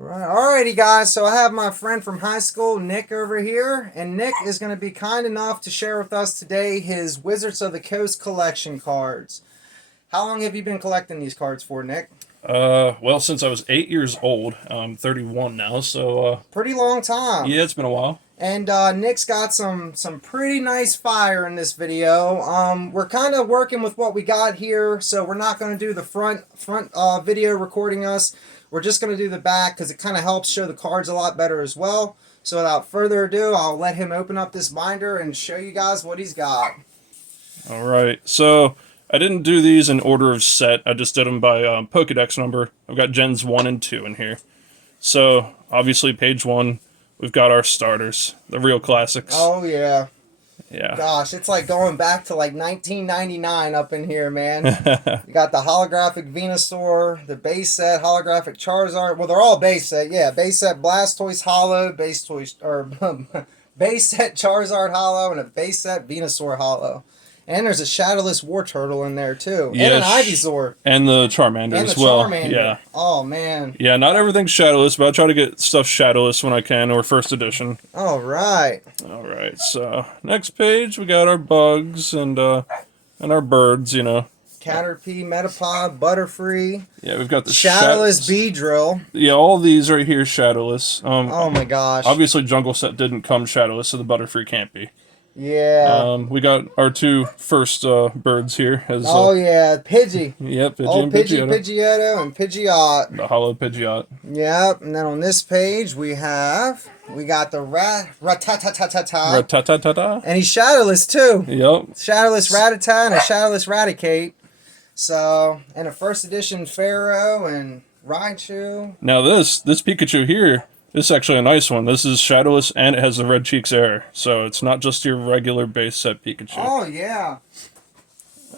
Alrighty, guys. So I have my friend from high school, Nick, over here, and Nick is going to be kind enough to share with us today his Wizards of the Coast collection cards. How long have you been collecting these cards for, Nick? Well, since I was 8 years old, I'm 31 now, so Pretty long time. yeah, it's been a while. And Nick's got some pretty nice fire in this video. We're kind of working with what we got here, so we're not going to do the front video recording us. We're just going to do the back because it kind of helps show the cards a lot better as well. So without further ado, I'll let him open up this binder and show you guys what he's got. All right, so I didn't do these in order of set. I just did them by Pokedex number. I've got Gens 1 and 2 in here. So obviously, page 1, we've got our starters, the real classics. Oh, yeah. Yeah. Gosh, it's like going back to like 1999 up in here, man. You got the holographic Venusaur, the base set holographic Charizard. Well, they're all base set, yeah. Base set Blastoise Hollow, base set Charizard Hollow, and a base set Venusaur Hollow. And there's a Shadowless War Turtle in there too, Yeah, and an Ivysaur, and the Charmander and as the well. Charmander. Yeah. Oh man. Yeah, not everything's shadowless, but I try to get stuff shadowless when I can, or first edition. All right. All right, so next page we got our bugs and our birds, you know. Caterpie, Metapod, Butterfree. Yeah, we've got the Shadowless Beedrill. Yeah, all these right here shadowless. Oh my gosh. Obviously, Jungle Set didn't come shadowless, so the Butterfree can't be. Yeah. We got our two first birds here. As, oh yeah, Pidgey. Yep, Pidgey Oh, and Pidgey, Pidgeotto. Pidgeotto, and Pidgeot. The hollow Pidgeot. Yep, and then on this page we got the Rattata. Ratatata. And he's shadowless too. Yep. Shadowless Rattata and a shadowless Raticate. So, and a first edition Pharaoh and Raichu. Now this Pikachu here, this is actually a nice one. This is shadowless and it has the red cheeks error, so it's not just your regular base set Pikachu. Oh yeah.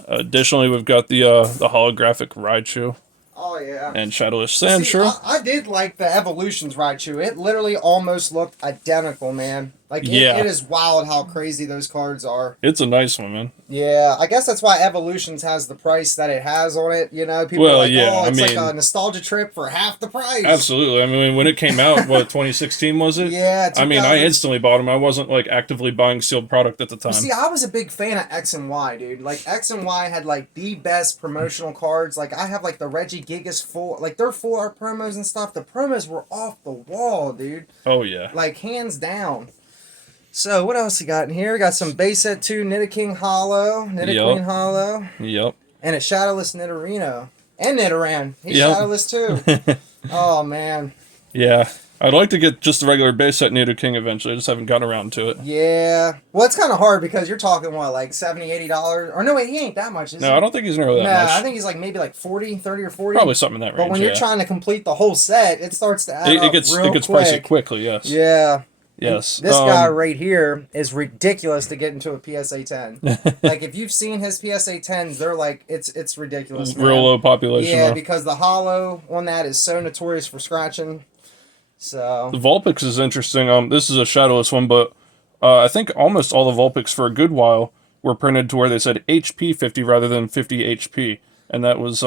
Additionally, we've got the holographic Raichu Oh yeah. and shadowless See, Sandshrew. I did like the Evolutions Raichu. It literally almost looked identical, man. Like, Yeah. it is wild how crazy those cards are. It's a nice one, man. Yeah, I guess that's why Evolutions has the price that it has on it. You know, people Well, are like, yeah, oh, it's I like mean- a nostalgia trip for half the price. Absolutely. I mean, when it came out, what, 2016 was it? Yeah, I mean, I 2000. instantly bought them. I wasn't like actively buying sealed product at the time. See, I was a big fan of X and Y, dude. Like, X and Y had, like, the best promotional cards. Like, I have, like, the Regigigas full, like, their full art promos and stuff. The promos were off the wall, dude. Oh yeah. Like, hands down. So, what else you got in here? We got some base set 2 Nidoking Hollow, Nidoqueen Yup. Hollow, Yep. and a Shadowless Nidorino. And Nidoran. He's Yep. Shadowless, too. Oh, man. Yeah. I'd like to get just the regular base set Nidoking eventually. I just haven't gotten around to it. Yeah. Well, it's kind of hard because you're talking, what, like $70, $80? Or no, wait, he ain't that much, is he? No, I don't think he's nearly that Nah, much. I think he's like maybe like 40, 30 or 40. Probably something in that range. But when you're trying to complete the whole set, it starts to add it up gets real pricey quick. quickly. Yes. Yeah. Yes. This guy right here is ridiculous to get into a PSA 10. Like, if you've seen his PSA 10s, they're like, it's ridiculous, man. Real low population. Yeah, though. because the hollow on that is so notorious for scratching. So, The Vulpix is interesting. This is a shadowless one, but I think almost all the Vulpix for a good while were printed to where they said HP 50 rather than 50 HP, and that was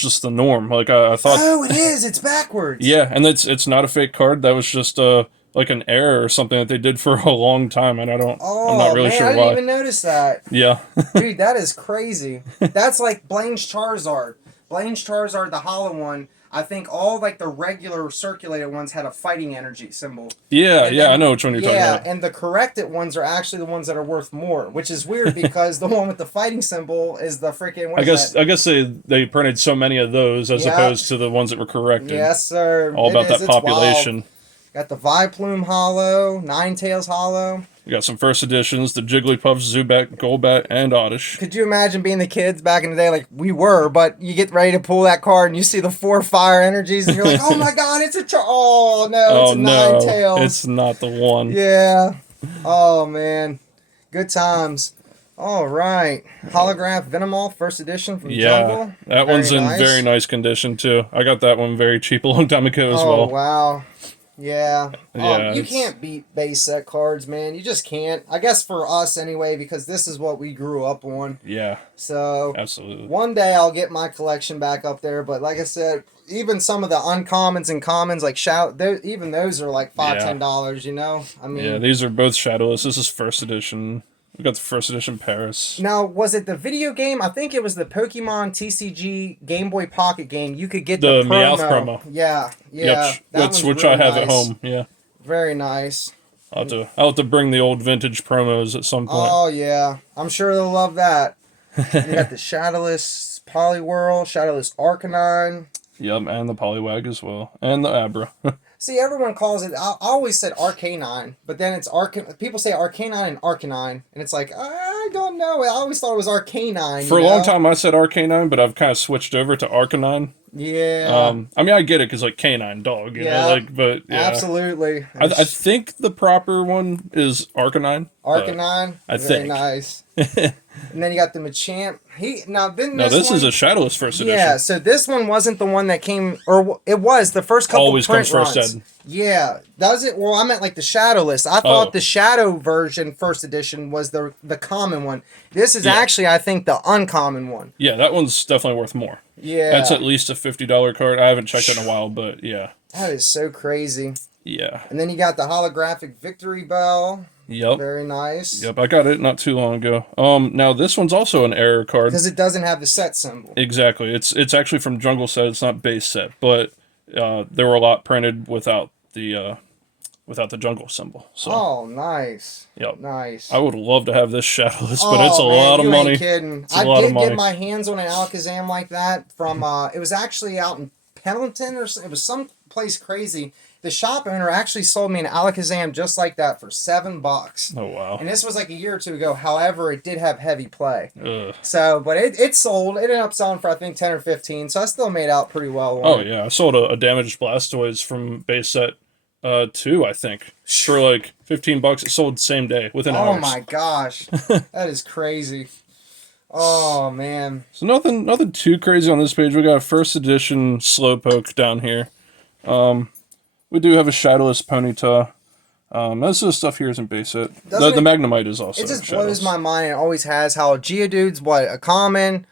just the norm. Like I thought. oh, it is. It's backwards. Yeah, and it's not a fake card. That was just like an error or something that they did for a long time, and I'm not really man, sure I didn't why. even notice that. Yeah. Dude, that is crazy. That's like Blaine's Charizard. Blaine's Charizard, the hollow one, I think all like the regular circulated ones had a fighting energy symbol. Yeah, And yeah, then- I know which one you're talking Yeah, about. and the corrected ones are actually the ones that are worth more, which is weird because the one with the fighting symbol is the freaking. What I is guess that? they printed so many of those as Yeah. opposed to the ones that were corrected. Yes, sir. All It about is. that It's wild. population. Got the Viplume Hollow, Ninetales Hollow. We got some first editions, the Jigglypuff, Zubat, Golbat, and Oddish. Could you imagine being the kids back in the day? Like, we were, but you get ready to pull that card and you see the 4 fire energies and you're like, oh my god, it's a oh no, Oh it's a no, Ninetales. it's not the one. Yeah. Oh man. Good times. All right. Holograph Venomoth, first edition from Yeah, Jungle. that Very one's in nice. very nice condition too. I got that one very cheap a long time ago as Oh well. wow. Yeah. Yeah, You it's- can't beat base set cards, man. You just can't. I guess for us anyway, because this is what we grew up on. Yeah, So absolutely. one day I'll get my collection back up there. But like I said, even some of the uncommons and commons, like even those are like $5, Yeah. $10. You know, I mean. Yeah, these are both shadowless. This is first edition. We got the first edition Paris. Now, was it the video game? I think it was the Pokemon TCG Game Boy Pocket game. You could get The the Meowth promo. Yeah, Yep, that which one's I really have at nice. home. Yeah, Very nice. I'll have to bring the old vintage promos at some point. Oh yeah, I'm sure they'll love that. You got the Shadowless Poliwhirl, Shadowless Arcanine. Yep, and the Poliwag as well, and the Abra. See, everyone calls it. I always said Arcanine, but then it's People say Arcanine and Arcanine, and it's like I don't know. I always thought it was Arcanine. For a long time, I said Arcanine, but I've kind of switched over to Arcanine. Yeah. I mean, I get it because like canine dog, you know, like, but yeah, absolutely. I think the proper one is Arcanine. Arcanine. I Very think. nice. And then you got the Machamp. This is a shadowless first edition. Yeah, so this one wasn't the one that came, or it was the first couple Always print comes first runs. ed. Yeah, does it? Well, I meant like the shadowless. I thought Oh. the shadow version first edition was the common one. This is Yeah. actually, I think, the uncommon one. Yeah, that one's definitely worth more. Yeah, That's at least a $50 card. I haven't checked it in a while, but yeah. that is so crazy. Yeah. And then you got the holographic Victory Bell. Yep. Very nice. Yep, I got it not too long ago. Now this one's also an error card. Because it doesn't have the set symbol. Exactly. It's actually from Jungle Set. It's not base set, but there were a lot printed without the jungle symbol. So Oh, nice. yep. Nice. I would love to have this shadowless, but it's a lot of you money. Ain't kidding. It's a lot of did money. get my hands on an Alakazam like that from. It was actually out in Pendleton, or it was some place crazy. The shop owner actually sold me an Alakazam just like that for $7. Oh wow. And this was like a year or two ago. However, it did have heavy play. Ugh. So, but it sold. It ended up selling for I think 10 or 15. So I still made out pretty well. Oh yeah, I sold a damaged Blastoise from base set 2, I think, for like $15. It sold the same day within hours. Oh my gosh, that is crazy. Oh man. So nothing too crazy on this page. We got a first edition Slowpoke down here. We do have a shadowless Ponyta. Most of the stuff here isn't base set. The Magnemite is also It just shadowless. blows my mind. It always has how a Geodude's a common,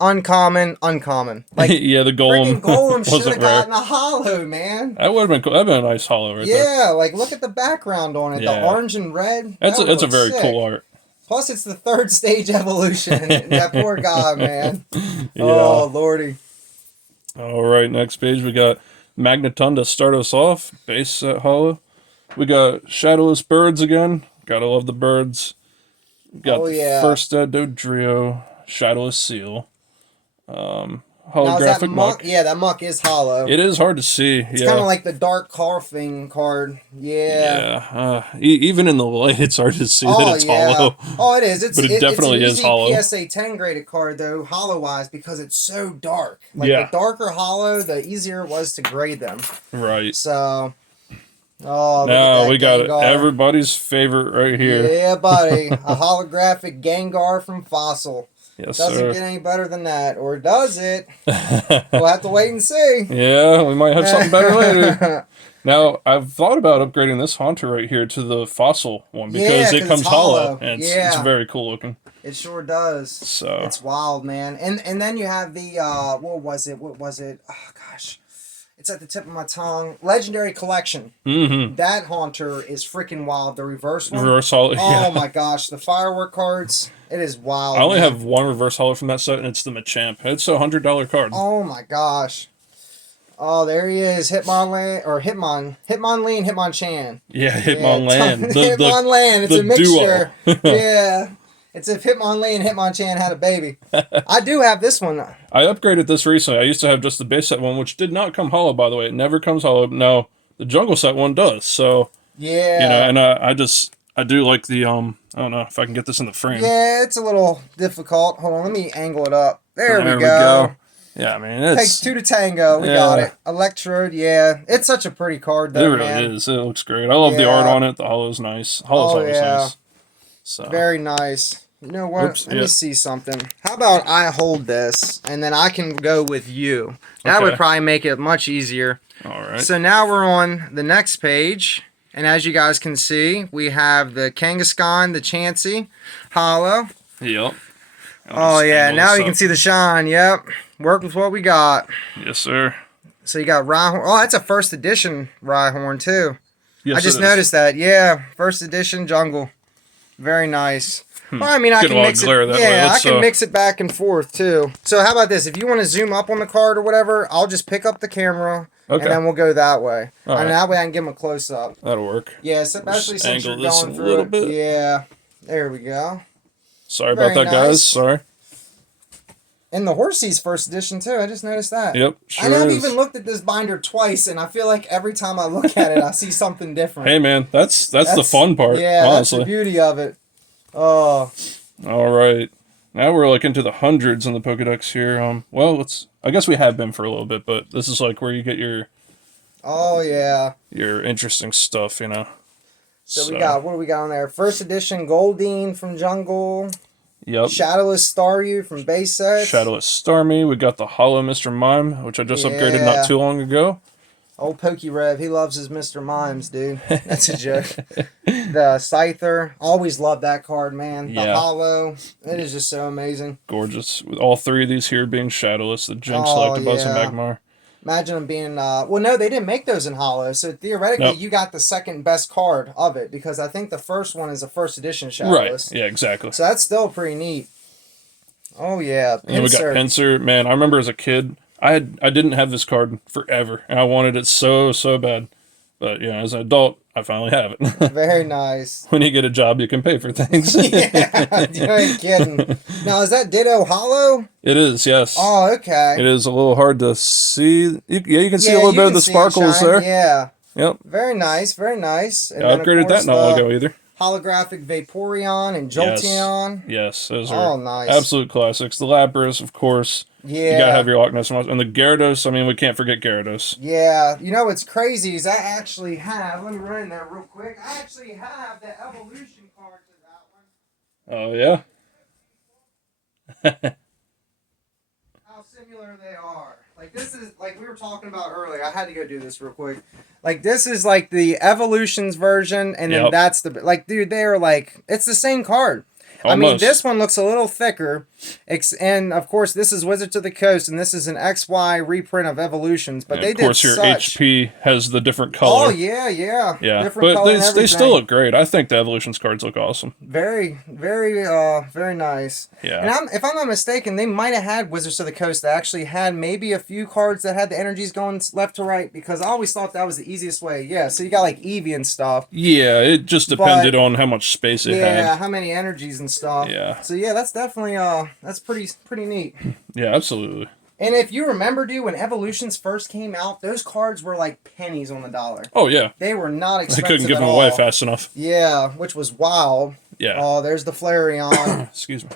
uncommon, uncommon. Like yeah, the Golem freaking Golem should wasn't have rare. gotten a hollow, man. That would have been cool. That'd been a nice hollow right there. Yeah, like look at the background on it, the Yeah. orange and red. That's That a looks very sick. cool art. Plus, it's the third stage evolution. That poor guy, man. Yeah. Oh lordy. All right, next page we got Magneton to start us off. Base set hollow. We got shadowless birds again. Gotta love the birds. We got first Dodrio, shadowless seal. Now, is that Holographic muck. Yeah, that muck is hollow. It is hard to see. It's kind of like the dark Carfing card. Yeah. Yeah. Even in the light, it's hard to see that it's hollow. Oh, it is. But it definitely it's is hollow. PSA 10 graded card though, hollow wise, because it's so dark. Like Yeah. the darker hollow, the easier it was to grade them. Right. So, oh, look at Now that we got Gengar. everybody's favorite right here. Yeah, buddy, a holographic Gengar from Fossil. Yes, Doesn't sir. get any better than that, or does it? We'll have to wait and see. Yeah, we might have something better later. Now, I've thought about upgrading this Haunter right here to the Fossil one because Yeah, it 'cause comes it's hollow. hollow. And it's Yeah. very cool looking. It sure does. So It's wild, man. And then you have the what was it? Oh gosh. It's at the tip of my tongue. Legendary Collection. mm-hmm. That Haunter is freaking wild. The reverse one. Reverse hollow. Oh Yeah. my gosh, the firework cards. It is wild. I only man. have one reverse hollow from that set, and it's the Machamp. It's a $100 card. Oh my gosh. Oh, there he is. Hitmonlee and Hitmonchan. Yeah, Hitmonland. Hitmonland. It's the a mixture. duo. Yeah. It's if Hitmonlee and Hitmonchan had a baby. I do have this one. I upgraded this recently. I used to have just the base set one, which did not come hollow, by the way. It never comes hollow. No, the jungle set one does. So, Yeah. you know, and I do like the, I don't know if I can get this in the frame. Yeah, it's a little difficult. Hold on, let me angle it up. There we go. Yeah, I mean, it's... Takes two to tango. We got it. Electrode, yeah. It's such a pretty card, though, It really man. is. It looks great. I love the art on it. The hollow's nice. Hollow's always nice. So Very nice. You know what? Oops, Let me see something. How about I hold this and then I can go with you? That would Okay. probably make it much easier. All right. So now we're on the next page. And as you guys can see, we have the Kangaskhan, the Chansey, hollow. Yep. Oh yeah, now you can see the shine. Yep. Work with what we got. Yes, sir. So you got Rhyhorn. Oh, that's a first edition Rhyhorn too. Yes, I just noticed that. Yeah, first edition jungle. Very nice. Well, I mean, I can mix it. Yeah, I can mix it back and forth too. So how about this? If you want to zoom up on the card or whatever, I'll just pick up the camera and then we'll go that way. And that way I can give them a close up. That'll work. Yeah, especially since you're going through a little bit. Yeah, there we go. Sorry about that, guys. Sorry. And the Horsey's first edition too. I just noticed that. Yep, sure I know I've even looked at this binder twice, and I feel like every time I look at it, I see something different. Hey, man, that's the fun part. Yeah, honestly. That's the beauty of it. Oh. All right. Now we're like into the hundreds in the Pokedex here. Well, I guess we have been for a little bit, but this is like where you get your. Oh yeah. Your interesting stuff, you know. So we got, what do we got on there? First edition Goldeen from Jungle. Yep. Shadowless Staryu from base set. Shadowless Starmie. We got the Hollow Mr. Mime, which I just upgraded not too long ago. Old Pokerev, he loves his Mr. Mimes, dude. That's a joke. The Scyther, always loved that card, man. The Hollow, it is just so amazing. Gorgeous. With all three of these here being Shadowless, the Jinx, Electabuzz, and Magmar. Imagine them being, well, no, they didn't make those in Hollow, so theoretically you got the second best card of it, because I think the first one is a first edition Shadowless. Right, yeah, exactly. So that's still pretty neat. Oh, yeah. And then we got Pinsir. Man, I remember as a kid, I didn't have this card forever, and I wanted it so bad. But yeah, as an adult, I finally have it. Very nice. When you get a job, you can pay for things. Yeah, you ain't kidding. Now, is that Ditto Hollow? It is, yes. Oh, okay. It is a little hard to see. You can see a little bit of the sparkles there. Yeah. Yep. Very nice, very nice. And I upgraded that not long ago either. Holographic Vaporeon and Jolteon. Yes, those are nice. Absolute classics. The Lapras, of course. Yeah. You gotta have your Loch Ness Monster. And the Gyarados, I mean, we can't forget Gyarados. Yeah. You know what's crazy is I actually have, let me run in there real quick, I actually have the evolution card to that one. Oh, yeah? How similar they are. Like, this is, like we were talking about earlier, I had to go do this real quick. Like, this is like the Evolutions version, and then that's the, like, dude, they are like, it's the same card. Almost. I mean, this one looks a little thicker, and of course, this is Wizards of the Coast, and this is an XY reprint of Evolutions. But they did of course, your HP has the different color. Oh yeah. Different color. But they still look great. I think the Evolutions cards look awesome. Very nice. Yeah. And if I'm not mistaken, they might have had Wizards of the Coast that actually had maybe a few cards that had the energies going left to right, because I always thought that was the easiest way. Yeah. So you got like Eevee and stuff. Yeah, it just depended on how much space it had. Yeah, how many energies and stuff. Yeah. So yeah, that's definitely that's pretty neat. Yeah, absolutely. And if you remember, dude, when Evolutions first came out, those cards were like pennies on the dollar. Oh yeah. They were not expensive. They couldn't give them away fast enough. Yeah, which was wild. Yeah. Oh, there's the Flareon. Excuse me.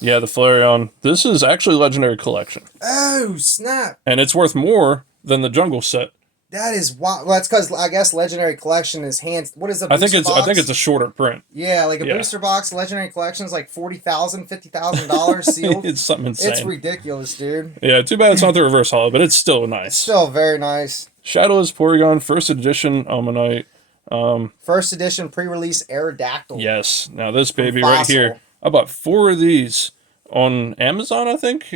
Yeah, the Flareon. This is actually Legendary Collection. Oh, snap. And it's worth more than the Jungle set. That is wild. Well, that's because I guess Legendary Collection is what is a I booster think it's box? I think it's a shorter print. Yeah, like a booster box. Legendary Collection is like $40,000, $50,000 sealed. It's something insane. It's ridiculous, dude. Yeah, too bad it's not the reverse hollow, but it's still nice. Still very nice. Shadowless Porygon, first edition Ammonite. First edition pre-release Aerodactyl. Yes. Now this baby right here. I bought 4 of these on Amazon, I think,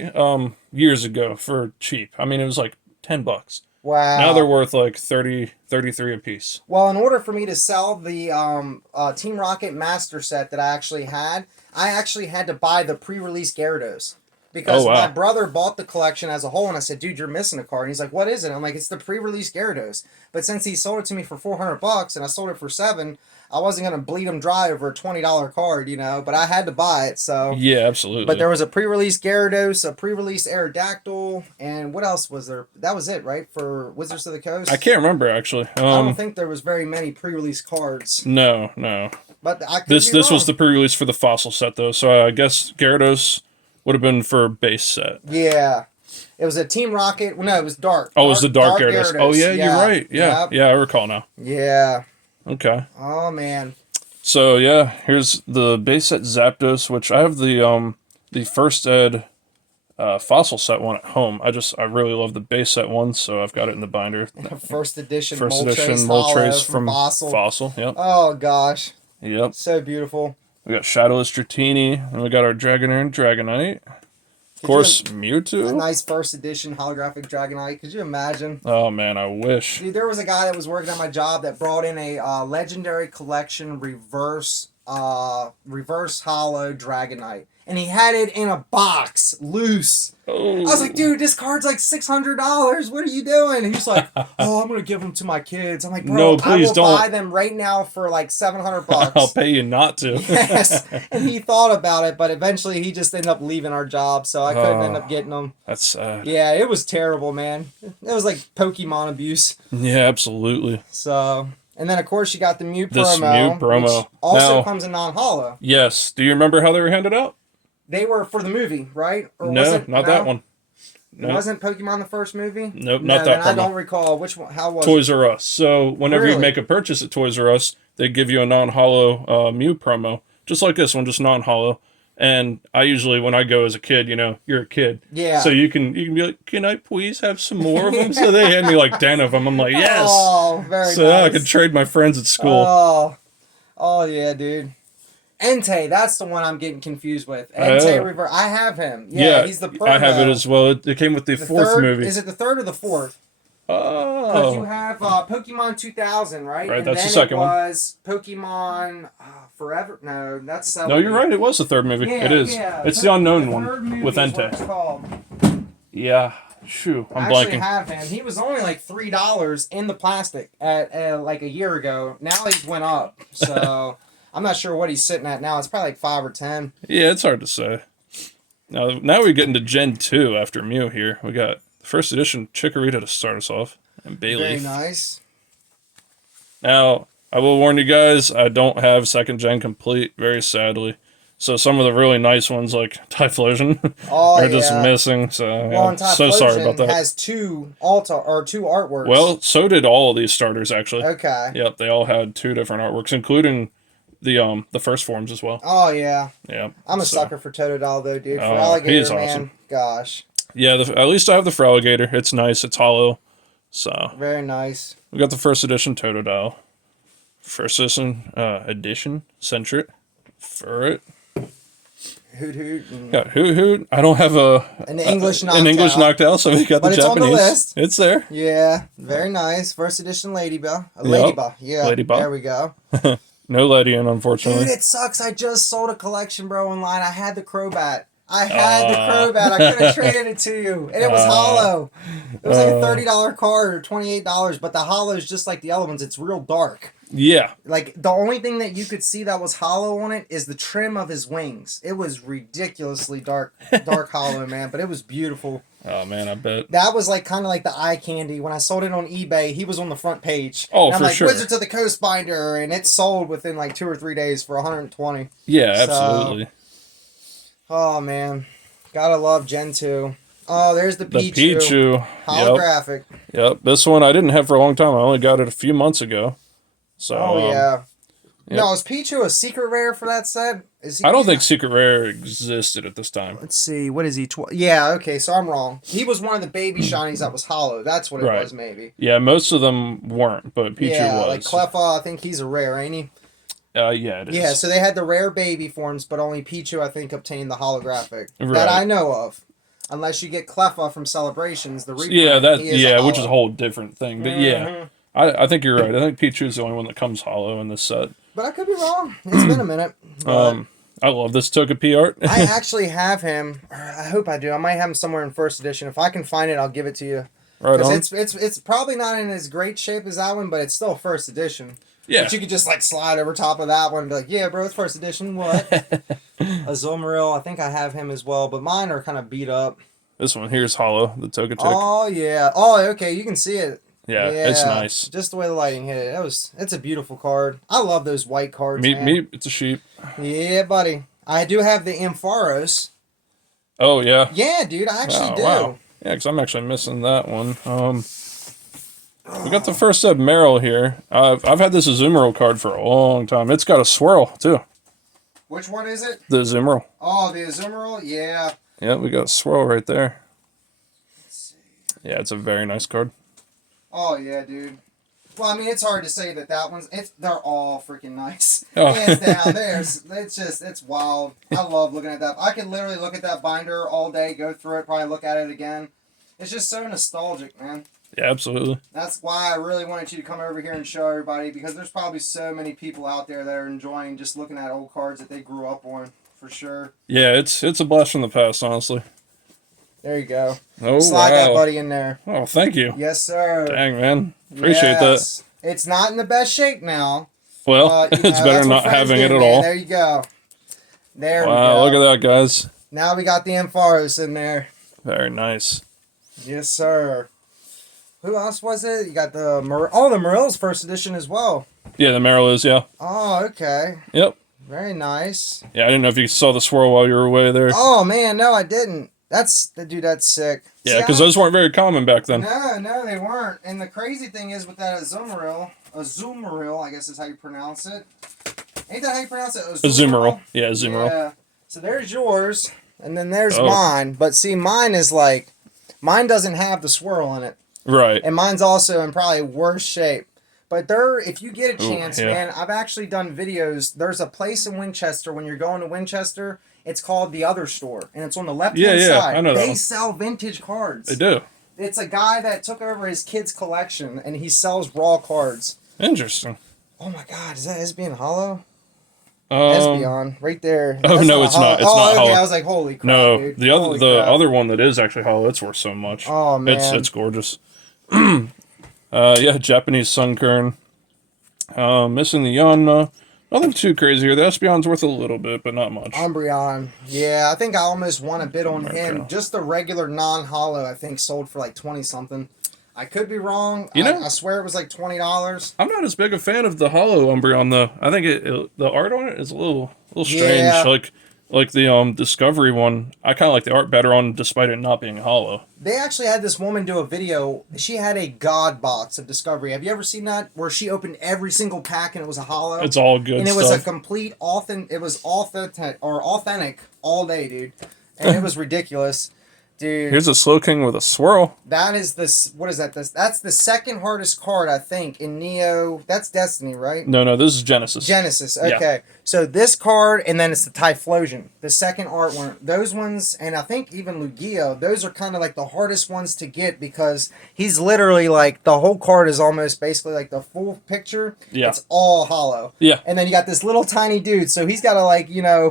years ago for cheap. I mean, it was like $10. Wow. Now they're worth like 33 a piece. Well, in order for me to sell the Team Rocket Master set that I actually had to buy the pre-release Gyarados. Because my brother bought the collection as a whole, and I said, dude, you're missing a card. And he's like, what is it? I'm like, it's the pre-release Gyarados. But since he sold it to me for $400 and I sold it for $7, I wasn't going to bleed him dry over a $20 card, you know, but I had to buy it, so. Yeah, absolutely. But there was a pre-release Gyarados, a pre-release Aerodactyl, and what else was there? That was it, right, for Wizards of the Coast? I can't remember, actually. I don't think there was very many pre-release cards. No. But This was the pre-release for the Fossil set, though, so I guess Gyarados would have been for base set. Yeah. It was a Team Rocket. Well, no, it was Dark. Oh, it was the Dark Gyarados. Gyarados. Oh, yeah, you're right. Yeah, Yep. yeah, I recall now. Yeah. Okay. Oh, man. So yeah, here's the base set Zapdos, which I have the first ed fossil set one at home. I really love the base set one, so I've got it in the binder. First edition First edition Hollow Moltres from Fossil. Fossil. Yep. Oh gosh. Yep. So beautiful. We got Shadowless Dratini, and we got our Dragonair and Dragonite. Of course, Mewtwo. A nice first edition holographic Dragonite. Could you imagine? Oh man, I wish. Dude, there was a guy that was working at my job that brought in a legendary collection reverse hollow Dragonite. And he had it in a box, loose. Oh. I was like, dude, this card's like $600. What are you doing? And he's like, oh, I'm going to give them to my kids. I'm like, bro, No, please I will don't. buy them right now for like $700. I'll pay you not to. Yes. And he thought about it, but eventually he just ended up leaving our job, so I couldn't end up getting them. That's sad. Yeah, it was terrible, man. It was like Pokemon abuse. Yeah, absolutely. So, and then of course you got the Mew This promo. Mew promo. Which also Now- comes in non-hollow. Yes. Do you remember how they were handed out? They were for the movie, right? Or No, was it? not that one. No. Wasn't Pokemon the first movie? Nope, No, not then that I promo. don't recall which one. How was Toys R Us. So whenever you Really? make a purchase at Toys R Us, they give you a non-hollow Mew promo, just like this one, just non-hollow. And I usually, when I go as a kid, you're a kid, Yeah. So you can be like, can I please have some more of them? So they hand me like 10 of them. I'm like, yes. Oh, very So nice. I could trade my friends at school. Oh yeah, dude. Entei, that's the one I'm getting confused with. Entei Reverse. I have him. Yeah, he's the promo. I have it as well. It came with the fourth third, movie. Is it the third or the fourth? Because you Oh. have Pokemon 2000, right? Right, And that's then the second one. It was Pokemon Forever. No, that's No, you're right. It was the third movie. Yeah, It is. yeah. It's the unknown third one movie with is what it's Entei. called. Yeah. Shoo. I'm I actually blanking. have him. He was only like $3 in the plastic at like a year ago. Now he's went up. So I'm not sure what he's sitting at now. It's probably like 5 or 10. Yeah, it's hard to say. Now we get into Gen 2 after Mew here. We got first edition Chikorita to start us off. And Bayleaf. Very nice. Now, I will warn you guys, I don't have second gen complete, very sadly. So some of the really nice ones like Typhlosion are just missing. So Well, and so sorry about Typhlosion that. has two artworks. Well, so did all of these starters actually. Okay. Yep, they all had 2 different artworks, including the first forms as well. Oh yeah. Yeah. I'm a sucker for Totodile though, dude. For Oh, alligator, he's man. awesome. Gosh. Yeah, at least I have the Feraligatr. It's nice. It's hollow. So Very nice. we got the first edition Totodile. First edition Sentret. Furret. Hoot Hoot. And Got Hoot Hoot. I don't have an English Noctowl. an English Noctowl, so we got But the it's on the Japanese. list. It's there. Yeah, very nice. First edition Ladybug. Ladybug. Yeah. Ladybug. There we go. No Ledian, unfortunately. Dude, it sucks. I just sold a collection, bro, online. I had the Crobat. I could have traded it to you. And it was hollow. It was like a $30 card or $28, but the hollow is just like the other ones. It's real dark. Yeah. Like, the only thing that you could see that was hollow on it is the trim of his wings. It was ridiculously dark hollow, man, but it was beautiful. Oh, man, I bet. That was like kind of like the eye candy. When I sold it on eBay, he was on the front page. Oh, and I'm for like, sure. Wizards of the Coast binder, and it sold within like 2 or 3 days for 120. Yeah, absolutely. Oh, man. Gotta love Gen 2. Oh, there's the The Pichu. Pichu. Holographic. Yep. This one I didn't have for a long time. I only got it a few months ago. So, Oh, yeah. yep. No, is Pichu a secret rare for that set? Is he, I don't think Secret Rare existed at this time. Let's see. What is he? Yeah, okay, so I'm wrong. He was one of the baby shinies that was hollow. That's what it Right. was, maybe. Yeah, most of them weren't, but Pichu yeah, was. like Cleffa, I think he's a rare, ain't he? Yeah, it is. Yeah, so they had the rare baby forms, but only Pichu, I think, obtained the holographic. Right. That I know of. Unless you get Cleffa from Celebrations, the reprint. Yeah, he is which is a hollow. whole different thing. But yeah, I think you're right. I think Pichu is the only one that comes hollow in this set. But I could be wrong. It's been a minute. But I love this Togepi art. I actually have him. I hope I do. I might have him somewhere in first edition. If I can find it, I'll give it to you. Right on. It's probably not in as great shape as that one, but it's still first edition. Yeah. But you could just like slide over top of that one and be like, yeah, bro, it's first edition. What? Azumarill, I think I have him as well, but mine are kind of beat up. This one here's hollow, the Togetic. Oh yeah. Oh, okay, you can see it. Yeah, it's nice. Just the way the lighting hit it. It's a beautiful card. I love those white cards. Man. Meep, it's a sheep. Yeah, buddy. I do have the Ampharos. Oh yeah. Yeah, dude, I actually do. Wow. Yeah, because I'm actually missing that one. We got the first set Meryl here. I've had this Azumarill card for a long time. It's got a swirl, too. Which one is it? The Azumarill. Oh, the Azumarill? Yeah. Yeah, we got a swirl right there. Let's see. Yeah, it's a very nice card. Oh, yeah, dude. Well, I mean, it's hard to say that one's... They're all freaking nice. Oh. Hands down. It's wild. I love looking at that. I could literally look at that binder all day, go through it, probably look at it again. It's just so nostalgic, man. Yeah, absolutely. That's why I really wanted you to come over here and show everybody, because there's probably so many people out there that are enjoying just looking at old cards that they grew up on, for sure. Yeah, it's a blast from the past, honestly. There you go. Oh, Slide wow. that buddy in there. Oh, thank you. Yes, sir. Dang, man. Appreciate that. It's not in the best shape now. Well, You it's know, better that's what not friends having do, it at man. all. There you go. There we go. Wow, look at that, guys. Now we got the Ampharos in there. Very nice. Yes, sir. Who else was it? You got the Morill's first edition as well. Yeah, the Meryl is, yeah. Oh, okay. Yep. Very nice. Yeah, I didn't know if you saw the swirl while you were away there. Oh, man, no, I didn't. That's sick. Yeah, because those weren't very common back then. No, they weren't. And the crazy thing is with that Azumarill, I guess is how you pronounce it. Ain't that how you pronounce it? Azumarill. Yeah, Azumarill. Yeah. So there's yours, and then there's mine. But see, mine doesn't have the swirl in it. Right. And mine's also in probably worse shape. But if you get a chance, man, I've actually done videos. There's a place in Winchester, when you're going to Winchester, it's called The Other Store. And it's on the left-hand side. I know that They one. sell vintage cards. They do. It's a guy that took over his kid's collection, and he sells raw cards. Interesting. Oh my God, is that Espeon Hollow? Um, Espeon, right there. Oh, That's no, it's not. It's not okay. hollow. I was like, holy crap, no, dude. the other one that is actually hollow, it's worth so much. Oh, man. It's gorgeous. Yeah, Japanese Sunkern. Missing the Yanna. Nothing too crazy here. The Espeon's worth a little bit, but not much. Umbreon. Yeah, I think I almost won a bid on him. Okay. Just the regular non-hollow, I think, sold for like 20-something. I could be wrong. I swear it was like $20. I'm not as big a fan of the hollow Umbreon, though. I think the art on it is a little strange. Yeah. Like the Discovery one, I kind of like the art better on, despite it not being hollow. They actually had this woman do a video. She had a God box of Discovery. Have you ever seen that? Where she opened every single pack and it was a hollow? It's all good and it stuff. was a complete authentic all day, dude. And it was ridiculous. Dude. Here's a Slowking with a swirl. That is what is that? That's the second hardest card, I think, in Neo. That's Destiny, right? No, this is Genesis. Genesis, okay. Yeah. So this card, and then it's the Typhlosion, the second art one. Those ones, and I think even Lugia, those are kind of like the hardest ones to get, because he's literally like, the whole card is almost basically like the full picture. Yeah. It's all hollow. Yeah. And then you got this little tiny dude, so he's got to like,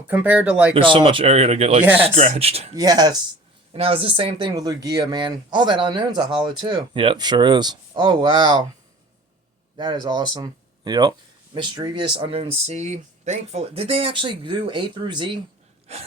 compared to like... There's so much area to get scratched. Yes. And that was the same thing with Lugia, man. Oh, that Unknown's a hollow, too. Yep, sure is. Oh, wow. That is awesome. Yep. Mischievous, Unknown C. Thankful. Did they actually do A through Z?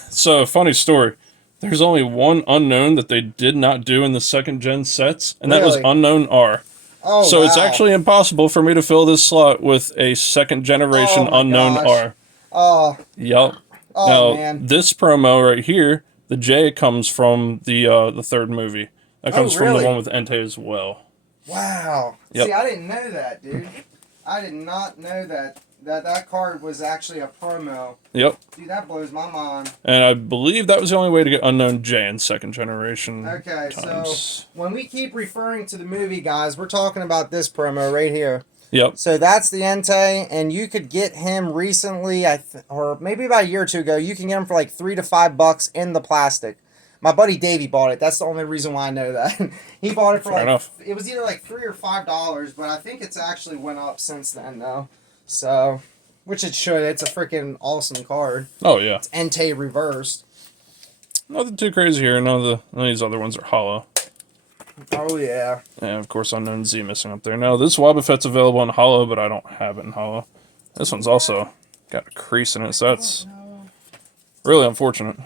So, funny story. There's only one Unknown that they did not do in the second gen sets, and that was Unknown R. Oh, so wow. It's actually impossible for me to fill this slot with a second generation Unknown R. Oh. Yep. Oh, now, man. this promo right here, the J comes from the third movie. That comes from the one with Entei as well. Wow. Yep. See, I didn't know that, dude. I did not know that card was actually a promo. Yep. Dude, that blows my mind. And I believe that was the only way to get Unknown J in second generation. Okay, times. so when we keep referring to the movie, guys, we're talking about this promo right here. Yep. So that's the Entei, and you could get him recently, or maybe about a year or two ago. You can get him for like $3 to $5 in the plastic. My buddy Davey bought it. That's the only reason why I know that. He bought it for Fair enough. It was either like $3 or $5, but I think it's actually went up since then though. So, which it should. It's a freaking awesome card. Oh yeah. It's Entei reversed. Nothing too crazy here. None of these other ones are hollow. Oh yeah. And of course, Unknown Z missing up there. Now this Wobbuffet's available in hollow, but I don't have it in hollow. This one's also got a crease in it, so that's really unfortunate.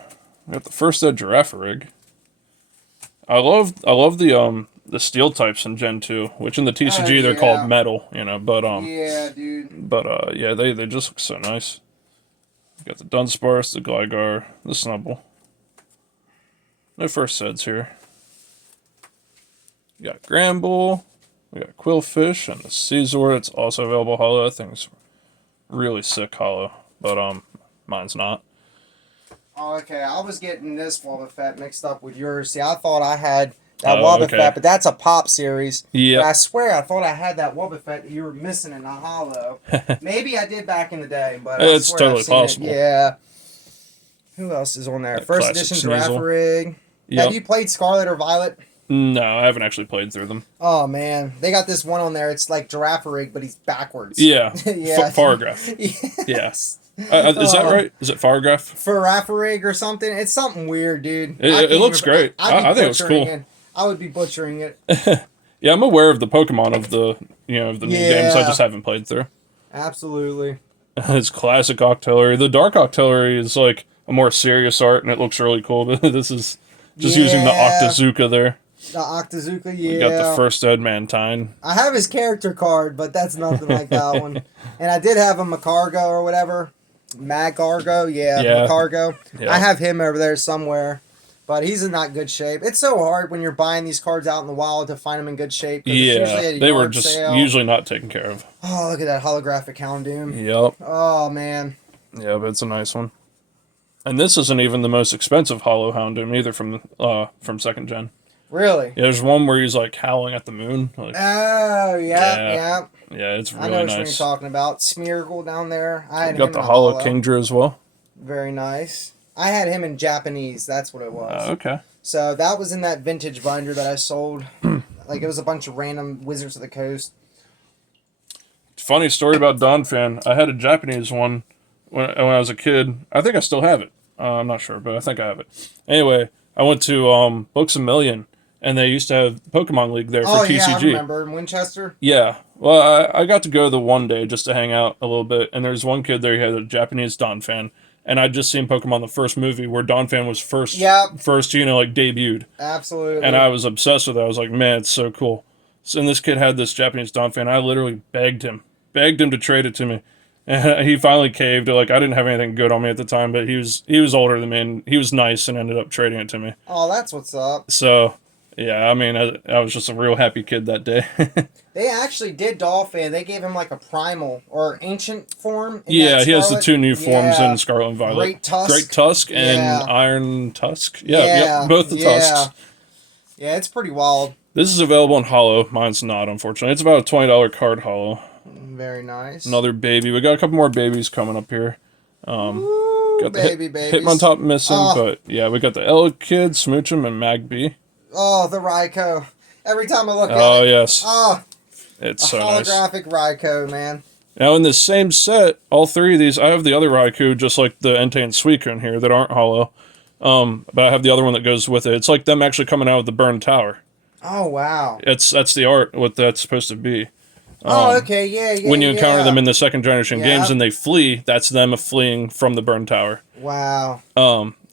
We got the first Girafarig. I love the steel types in Gen 2, which in the TCG they're called metal, but yeah, dude. But yeah, they just look so nice. We got the Dunsparce, the Gligar, the Snubbull. No first sets here. You got Granbull, We got Quillfish and the Caesar. It's also available hollow. That thing's really sick hollow, but mine's not. Oh, okay. I was getting this Wobba Fett mixed up with yours. See, I thought I had that Wobba Fett, but that's a pop series. Yeah. I swear I thought I had that Wobba Fett that you were missing in the hollow. Maybe I did back in the day, but it's I swear totally I've seen possible. It. Yeah. Who else is on there? That First classic edition Sneasel. Girafarig. Yep. Have you played Scarlet or Violet? No, I haven't actually played through them. Oh man, they got this one on there. It's like Girafarig, but he's backwards. Yeah. Yeah. Fargraph. Yes. Is that right? Is it Fargraph? Girafarig or something? It's something weird, dude. It looks great. I think it's cool. I would be butchering it. Yeah, I'm aware of the Pokemon of the of the new games. I just haven't played through. Absolutely. It's classic Octillery. The Dark Octillery is like a more serious art, and it looks really cool. But this is just using the Octazooka there. The Octazooka, yeah. You got the first Adamantine. I have his character card, but that's nothing like that one. And I did have a Macargo or whatever. Macargo, Macargo. Yeah. I have him over there somewhere. But he's in not good shape. It's so hard when you're buying these cards out in the wild to find them in good shape. Yeah, they were just usually not taken care of. Oh, look at that holographic Houndoom. Yep. Oh, man. Yeah, but it's a nice one. And this isn't even the most expensive Hollow Houndoom either from second gen. Really? Yeah, there's one where he's like howling at the moon. Like, oh, yeah. Yeah, it's really nice. I know nice. what you're talking about. Smeargle down there. I had got the Hollow Kingdra as well. Very nice. I had him in Japanese. That's what it was. Okay. So that was in that vintage binder that I sold. Like it was a bunch of random Wizards of the Coast. Funny story about Donphan. I had a Japanese one when I was a kid. I think I still have it. I'm not sure, but I think I have it. Anyway, I went to Books A Million, and they used to have Pokemon League there for TCG. Yeah, I remember in Winchester. Yeah. Well, I got to go the one day just to hang out a little bit, and there's one kid there who had a Japanese Donphan. And I'd just seen Pokemon the first movie where Donphan was first, like debuted. Absolutely. And I was obsessed with it. I was like, man, it's so cool. So, and this kid had this Japanese Donphan. I literally begged him to trade it to me. And he finally caved. Like, I didn't have anything good on me at the time, but he was older than me, and he was nice and ended up trading it to me. Oh, that's what's up. So, yeah, I mean, I was just a real happy kid that day. They actually did Dolphin. They gave him like a primal or ancient form. Yeah, he has the two new forms in Scarlet and Violet. Great Tusk and Iron Tusk. Yeah, both the Tusks. Yeah, it's pretty wild. This is available in Hollow. Mine's not, unfortunately. It's about a $20 card Hollow. Very nice. Another baby. We got a couple more babies coming up here. Ooh, got the Hitmontop missing, but yeah, we got the Elekid, Smoochum, and Magby. Oh, the Raikou. Every time I look at it. Oh, yes. Oh, it's so nice. Holographic Raikou, man. Now, in this same set, all three of these, I have the other Raikou, just like the Entei and Suicune in here, that aren't Hollow. But I have the other one that goes with it. It's like them actually coming out of the burned tower. Oh, wow. That's the art, what that's supposed to be. Okay, yeah. When you encounter them in the second generation games and they flee, that's them fleeing from the burned tower. Wow.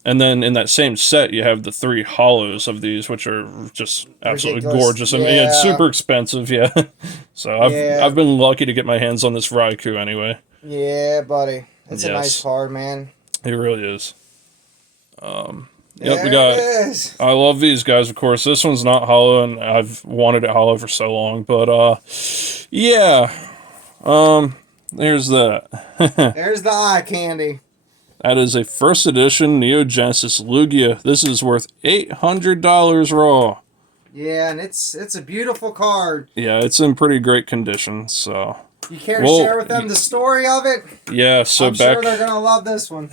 And then in that same set, you have the three hollows of these, which are just absolutely gorgeous. I mean, it's super expensive, So I've been lucky to get my hands on this Raikou anyway. Yeah, buddy. It's a nice card, man. It really is. Yep, we got. I love these guys, of course. This one's not hollow, and I've wanted it hollow for so long. But yeah. There's that. There's the eye candy. That is a first edition Neo Genesis Lugia. This is worth $800 raw. Yeah, and it's a beautiful card. Yeah, it's in pretty great condition. So. You care to share with them the story of it? Yeah, so I'm sure they're gonna love this one.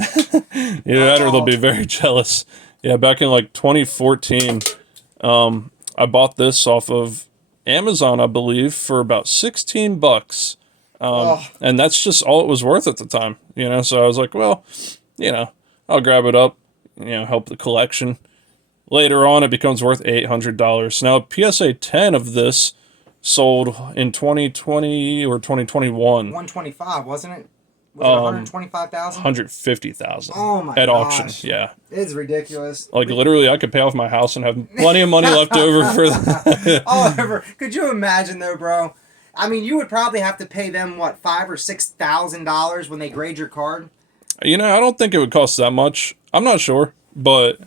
Yeah, or they'll be very jealous. Yeah, back in like 2014, I bought this off of Amazon, I believe, for about $16. And that's just all it was worth at the time, so I was like, well, I'll grab it up, help the collection. Later on, it becomes worth $800. Now, PSA 10 of this sold in 2020 or 2021. 125, wasn't it? Was it 125,000? 150,000. Oh my at gosh. auction, yeah. It's ridiculous. Like, literally, I could pay off my house and have plenty of money left over for that. Could you imagine, though, bro? I mean, you would probably have to pay them, what, $5,000 or $6,000 when they grade your card? I don't think it would cost that much. I'm not sure, but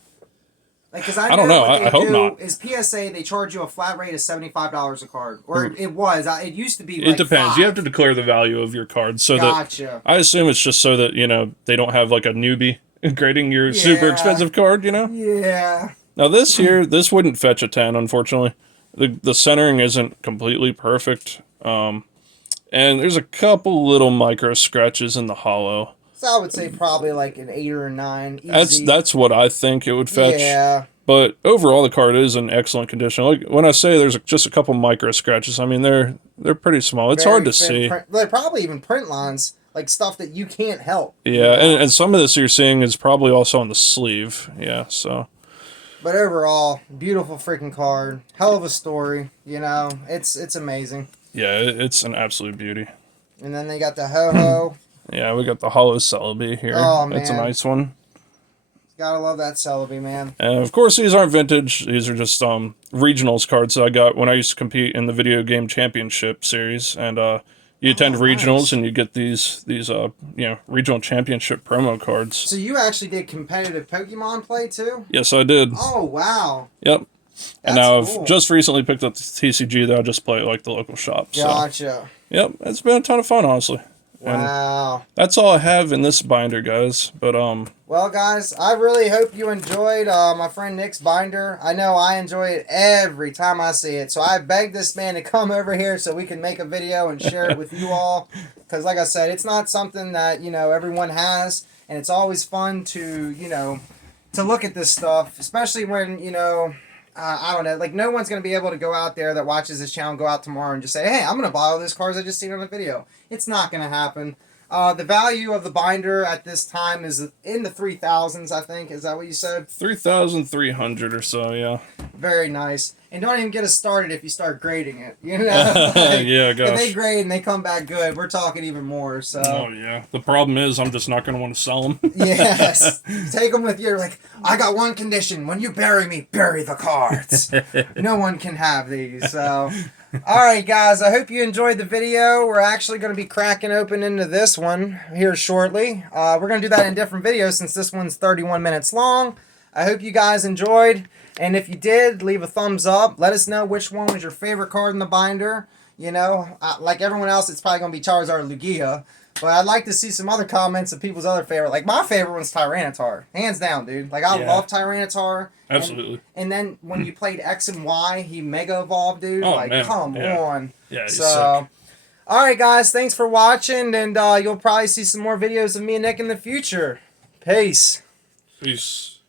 Like, because I I don't know. what they I hope do not. is PSA, they charge you a flat rate of $75 a card. Or it was. It used to be It like depends. 5. You have to declare the value of your card so Gotcha. that I assume it's just so that, you know, they don't have like a newbie grading your super Yeah. expensive card, you know? Yeah. Now this here, this wouldn't fetch a 10, unfortunately. The centering isn't completely perfect. And there's a couple little micro scratches in the hollow. So I would say probably like an 8 or a 9. Easy. That's what I think it would fetch. Yeah. But overall, the card is in excellent condition. Like when I say there's just a couple micro scratches, I mean they're pretty small. It's hard to see. They're probably even print lines, like stuff that you can't help. Yeah, and some of this you're seeing is probably also on the sleeve. Yeah, so. But overall, beautiful freaking card. Hell of a story. You know, it's amazing. Yeah, it's an absolute beauty. And then they got the ho-ho. Yeah, we got the hollow Celebi here. Oh, man. That's a nice one. Gotta love that Celebi, man. And of course, these aren't vintage. These are just regionals cards that I got when I used to compete in the video game championship series. And you attend regionals nice. and you get these you know, regional championship promo cards. So you actually did competitive Pokemon play too? Yes, I did. Oh wow. Yep. That's and now cool. I've just recently picked up the TCG that I just play at like the local shop. Gotcha. So, yep, it's been a ton of fun, honestly. Wow. And that's all I have in this binder, guys. But well, guys, I really hope you enjoyed my friend Nick's binder. I know I enjoy it every time I see it. So I begged this man to come over here so we can make a video and share it with you all. Because like I said, it's not something that, you know, everyone has. And it's always fun to, you know, to look at this stuff. Especially when, you know, I don't know, like no one's going to be able to go out there that watches this channel, go out tomorrow and just say, hey, I'm going to buy all these cards I just seen on the video. It's not going to happen. The value of the binder at this time is in the 3,000s, I think. Is that what you said? 3,300 or so, yeah. Very nice. And don't even get us started if you start grading it. You know? Like, yeah, gosh. If they grade and they come back good, we're talking even more. So. Oh, yeah. The problem is I'm just not going to want to sell them. Yes. Take them with you. Like, I got one condition. When you bury me, bury the cards. No one can have these. So, all right, guys. I hope you enjoyed the video. We're actually going to be cracking open into this one here shortly. We're going to do that in different videos since this one's 31 minutes long. I hope you guys enjoyed. And if you did, leave a thumbs up. Let us know which one was your favorite card in the binder. You know, like everyone else, it's probably going to be Charizard Lugia. But I'd like to see some other comments of people's other favorite. Like, my favorite one's Tyranitar. Hands down, dude. Like, I love Tyranitar. Absolutely. And then when you played X and Y, he Mega Evolved, dude. Oh, like, man. come on. Yeah, he's so, sick. Alright, guys. Thanks for watching. And you'll probably see some more videos of me and Nick in the future. Peace. Peace.